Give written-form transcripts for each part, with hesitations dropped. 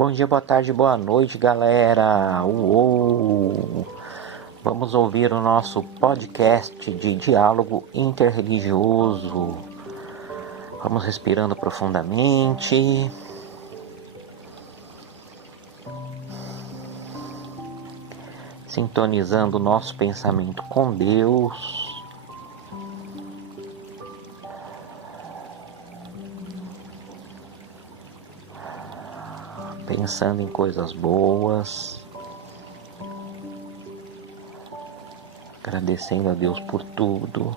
Bom dia, boa tarde, boa noite, galera. Uou! Vamos ouvir o nosso podcast de diálogo interreligioso. Vamos respirando profundamente. Sintonizando o nosso pensamento com Deus. Pensando em coisas boas, agradecendo a Deus por tudo.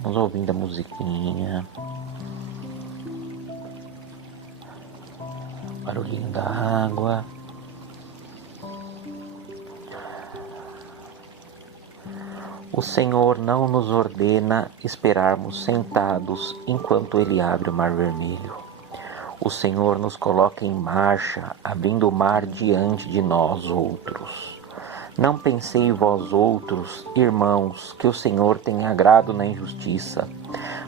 Vamos ouvindo a musiquinha, barulhinho da água. O Senhor não nos ordena esperarmos sentados enquanto Ele abre o mar vermelho. O Senhor nos coloca em marcha, abrindo o mar diante de nós outros. Não pensei vós outros, irmãos, que o Senhor tem agrado na injustiça,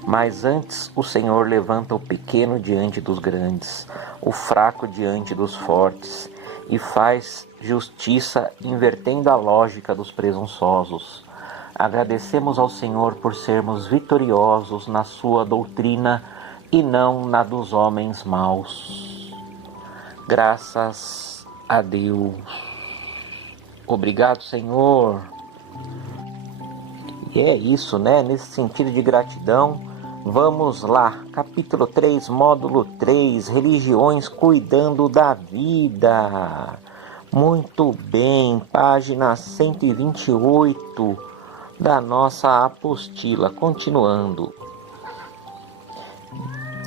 mas antes o Senhor levanta o pequeno diante dos grandes, o fraco diante dos fortes, e faz justiça invertendo a lógica dos presunçosos. Agradecemos ao Senhor por sermos vitoriosos na sua doutrina e não na dos homens maus. Graças a Deus. Obrigado, Senhor. E é isso, né? Nesse sentido de gratidão, vamos lá. Capítulo 3, módulo 3, religiões cuidando da vida. Muito bem, página 128 da nossa apostila. Continuando.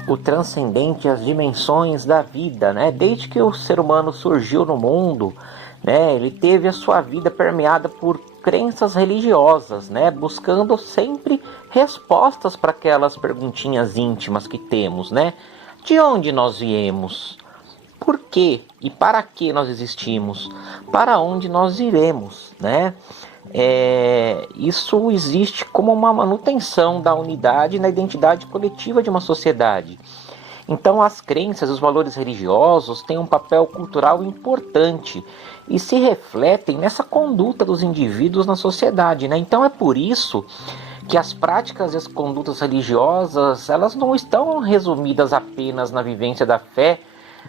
O transcendente, as dimensões da vida, né? Desde que o ser humano surgiu no mundo, né? Ele teve a sua vida permeada por crenças religiosas, né? Buscando sempre respostas para aquelas perguntinhas íntimas que temos, né? De onde nós viemos? Por quê e para que nós existimos? Para onde nós iremos, né? Isso existe como uma manutenção da unidade na identidade coletiva de uma sociedade. Então as crenças, os valores religiosos têm um papel cultural importante e se refletem nessa conduta dos indivíduos na sociedade, né? Então é por isso que as práticas e as condutas religiosas, elas não estão resumidas apenas na vivência da fé,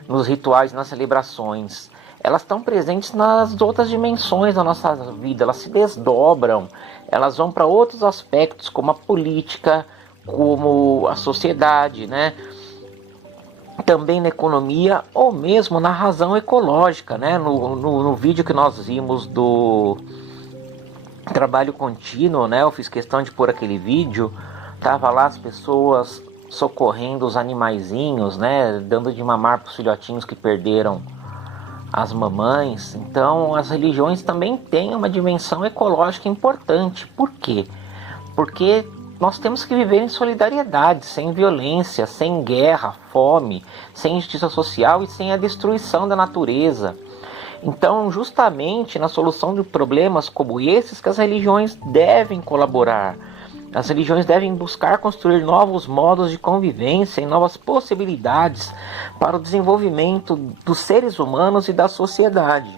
nos rituais, nas celebrações. Elas estão presentes nas outras dimensões da nossa vida, elas se desdobram, elas vão para outros aspectos, como a política, como a sociedade, né? Também na economia ou mesmo na razão ecológica, né? No vídeo que nós vimos do trabalho contínuo, né? Eu fiz questão de pôr aquele vídeo, tava lá as pessoas socorrendo os animaizinhos, né? Dando de mamar para os filhotinhos que perderam as mamães. Então as religiões também têm uma dimensão ecológica importante. Por quê? Porque nós temos que viver em solidariedade, sem violência, sem guerra, fome, sem justiça social e sem a destruição da natureza. Então, justamente na solução de problemas como esses que as religiões devem colaborar. As religiões devem buscar construir novos modos de convivência e novas possibilidades para o desenvolvimento dos seres humanos e da sociedade.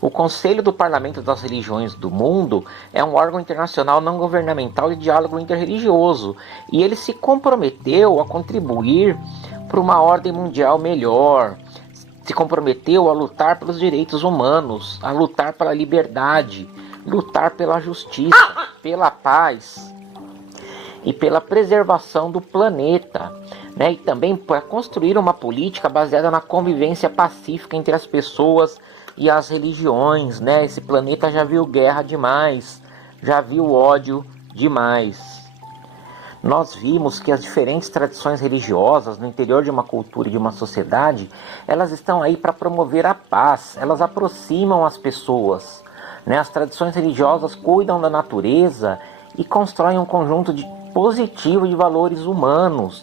O Conselho do Parlamento das Religiões do Mundo é um órgão internacional não governamental de diálogo interreligioso e ele se comprometeu a contribuir para uma ordem mundial melhor, se comprometeu a lutar pelos direitos humanos, a lutar pela liberdade, lutar pela justiça, pela paz e pela preservação do planeta, né? E também para construir uma política baseada na convivência pacífica entre as pessoas e as religiões, né? Esse planeta já viu guerra demais, já viu ódio demais. Nós vimos que as diferentes tradições religiosas no interior de uma cultura e de uma sociedade, elas estão aí para promover a paz, elas aproximam as pessoas, né? As tradições religiosas cuidam da natureza e constroem um conjunto positivo de valores humanos,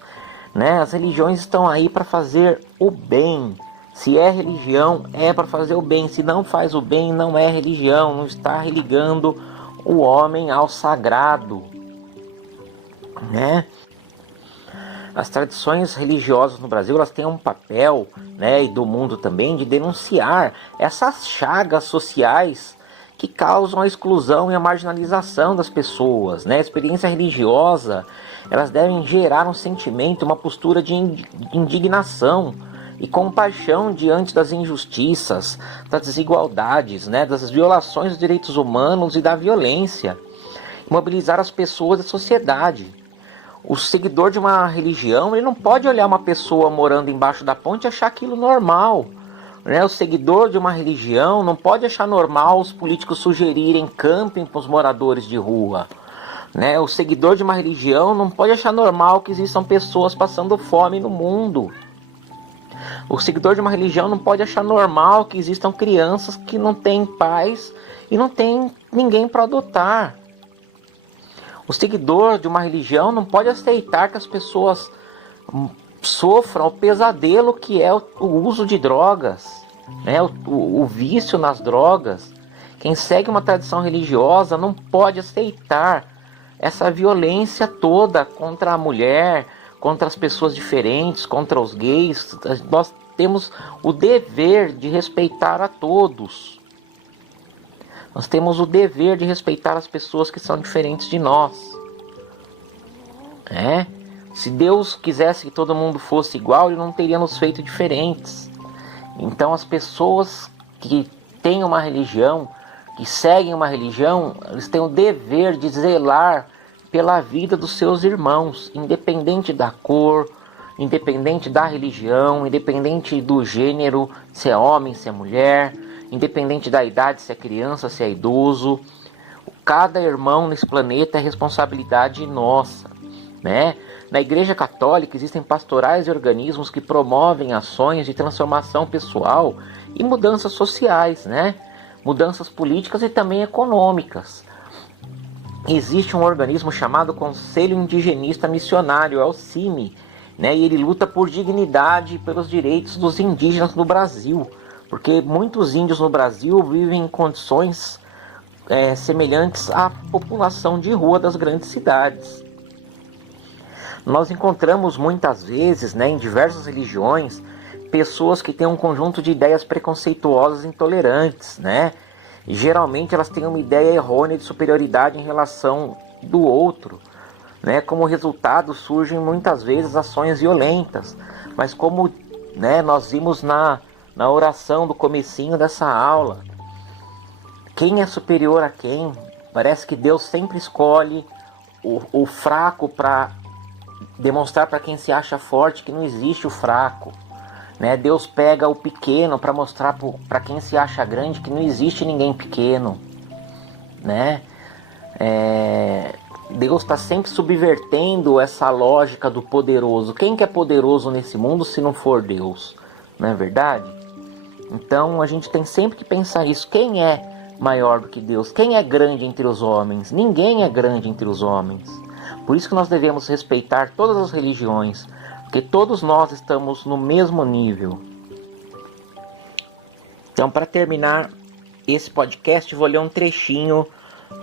né? As religiões estão aí para fazer o bem. Se é religião, é para fazer o bem. Se não faz o bem, não é religião. Não está religando o homem ao sagrado, né? As tradições religiosas no Brasil, elas têm um papel, né, e do mundo também, de denunciar essas chagas sociais que causam a exclusão e a marginalização das pessoas, né? A experiência religiosa, elas devem gerar um sentimento, uma postura de indignação e compaixão diante das injustiças, das desigualdades, né, das violações dos direitos humanos e da violência. Mobilizar as pessoas da sociedade. O seguidor de uma religião, ele não pode olhar uma pessoa morando embaixo da ponte e achar aquilo normal. Né? O seguidor de uma religião não pode achar normal os políticos sugerirem camping para os moradores de rua. Né? O seguidor de uma religião não pode achar normal que existam pessoas passando fome no mundo. O seguidor de uma religião não pode achar normal que existam crianças que não têm pais e não tem ninguém para adotar. O seguidor de uma religião não pode aceitar que as pessoas sofram o pesadelo que é o uso de drogas, né? o vício nas drogas. Quem segue uma tradição religiosa não pode aceitar essa violência toda contra a mulher, contra as pessoas diferentes, contra os gays. Nós temos o dever de respeitar a todos. Nós temos o dever de respeitar as pessoas que são diferentes de nós. Se Deus quisesse que todo mundo fosse igual, Ele não teria nos feito diferentes. Então as pessoas que têm uma religião, que seguem uma religião, eles têm o dever de zelar pela vida dos seus irmãos, independente da cor, independente da religião, independente do gênero, se é homem, se é mulher, independente da idade, se é criança, se é idoso. Cada irmão nesse planeta é responsabilidade nossa, né? Na Igreja Católica existem pastorais e organismos que promovem ações de transformação pessoal e mudanças sociais, né? Mudanças políticas e também econômicas. Existe um organismo chamado Conselho Indigenista Missionário, é o CIMI, né? E ele luta por dignidade e pelos direitos dos indígenas no Brasil, porque muitos índios no Brasil vivem em condições semelhantes à população de rua das grandes cidades. Nós encontramos muitas vezes, né, em diversas religiões, pessoas que têm um conjunto de ideias preconceituosas e intolerantes, né? E geralmente elas têm uma ideia errônea de superioridade em relação do outro, né? Como resultado surgem muitas vezes ações violentas, mas como, né, nós vimos na oração do comecinho dessa aula, quem é superior a quem? Parece que Deus sempre escolhe o fraco para demonstrar para quem se acha forte que não existe o fraco, né? Deus pega o pequeno para mostrar para quem se acha grande que não existe ninguém pequeno, né? Deus está sempre subvertendo essa lógica do poderoso. Quem que é poderoso nesse mundo se não for Deus? Não é verdade? Então a gente tem sempre que pensar isso. Quem é maior do que Deus? Quem é grande entre os homens? Ninguém é grande entre os homens. Por isso que nós devemos respeitar todas as religiões, porque todos nós estamos no mesmo nível. Então, para terminar esse podcast, vou ler um trechinho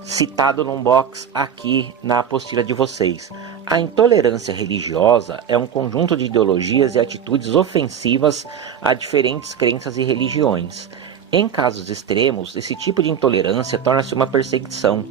citado num box aqui na apostila de vocês. A intolerância religiosa é um conjunto de ideologias e atitudes ofensivas a diferentes crenças e religiões. Em casos extremos, esse tipo de intolerância torna-se uma perseguição.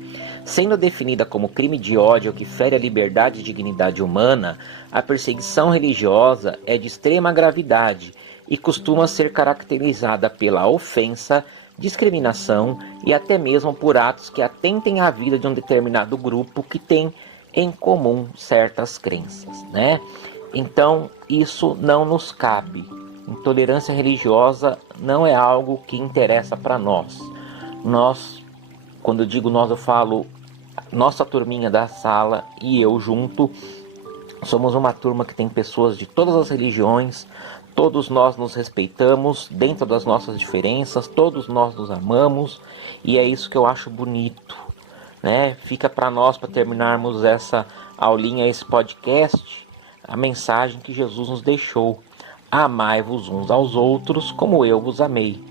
Sendo definida como crime de ódio que fere a liberdade e dignidade humana, a perseguição religiosa é de extrema gravidade e costuma ser caracterizada pela ofensa, discriminação e até mesmo por atos que atentem à vida de um determinado grupo que tem em comum certas crenças, né? Então, isso não nos cabe. Intolerância religiosa não é algo que interessa para nós. Nós, quando eu digo nós, eu falo nossa turminha da sala e eu junto. Somos uma turma que tem pessoas de todas as religiões. Todos nós nos respeitamos dentro das nossas diferenças. Todos nós nos amamos. E é isso que eu acho bonito, né? Fica para nós, para terminarmos essa aulinha, esse podcast, a mensagem que Jesus nos deixou: amai-vos uns aos outros como eu vos amei.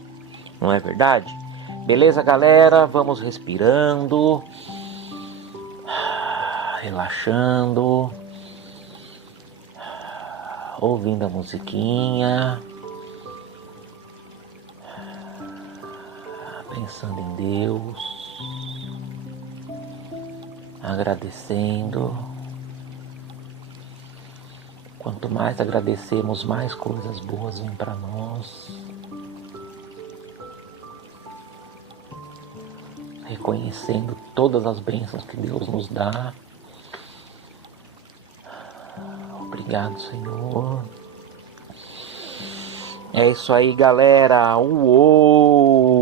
Não é verdade? Beleza, galera? Vamos respirando, relaxando. ouvindo a musiquinha, pensando em Deus, agradecendo. Quanto mais agradecemos, mais coisas boas vêm para nós. Reconhecendo todas as bênçãos que Deus nos dá. Obrigado, Senhor. É isso aí, galera. Uou!